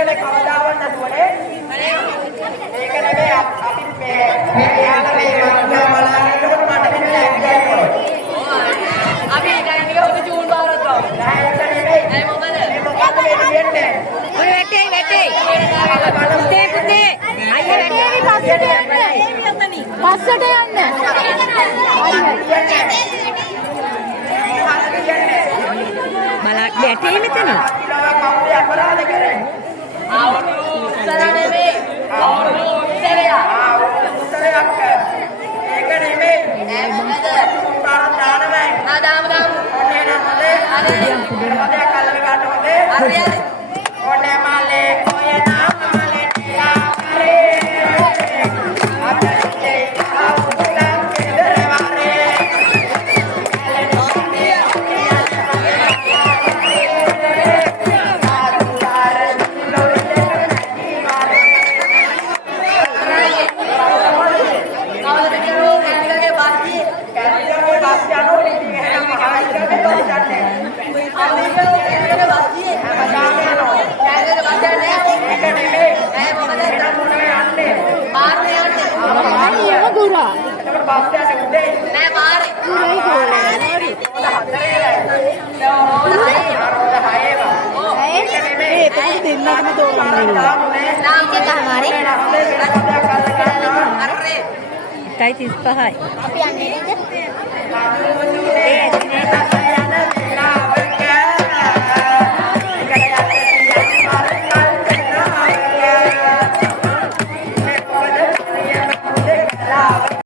ඒකනේ කවදාවත් නැතුවනේ. ඒක නෙමෙයි අපි මේ යාළුවා මේ වන්දනා බලන්නේ මට මෙන්න ඇක්කයි. අපි දැන් එක උඩ චූන් බාරක් ගමු. නෑ ඒක නෙමෙයි. ඒ මොකද? මේ මොකද්ද මේ කියන්නේ? ඔය වැටේ. පුතේ. අයියා වැටේ පස්සට යන්න. පස්සට යන්න. බලන්න වැටේ මෙතන. කවුද අපරාධ කරේ? ආවුරු උත්තර නෙමෙයි. ආවුරු උත්තරය. උත්තරයක්. ඒක නෙමෙයි. ඒ මොකද? උත්තරක් දානවයි. දාමු. ඔන්නේ නමලේ. හරි. මොකද කල්ල ගන්න ඕනේ? හරි. ඔන්නේ මලේ ඔය නාමලේ ටිලා කරේ. අපේ ආවුලන් කෙදරවරේ. ගුරා. දෙන්නටම තෝරන්නේ. එකයි 35යි. අපි යන්නේ නේද? ඒ ඇතුලේ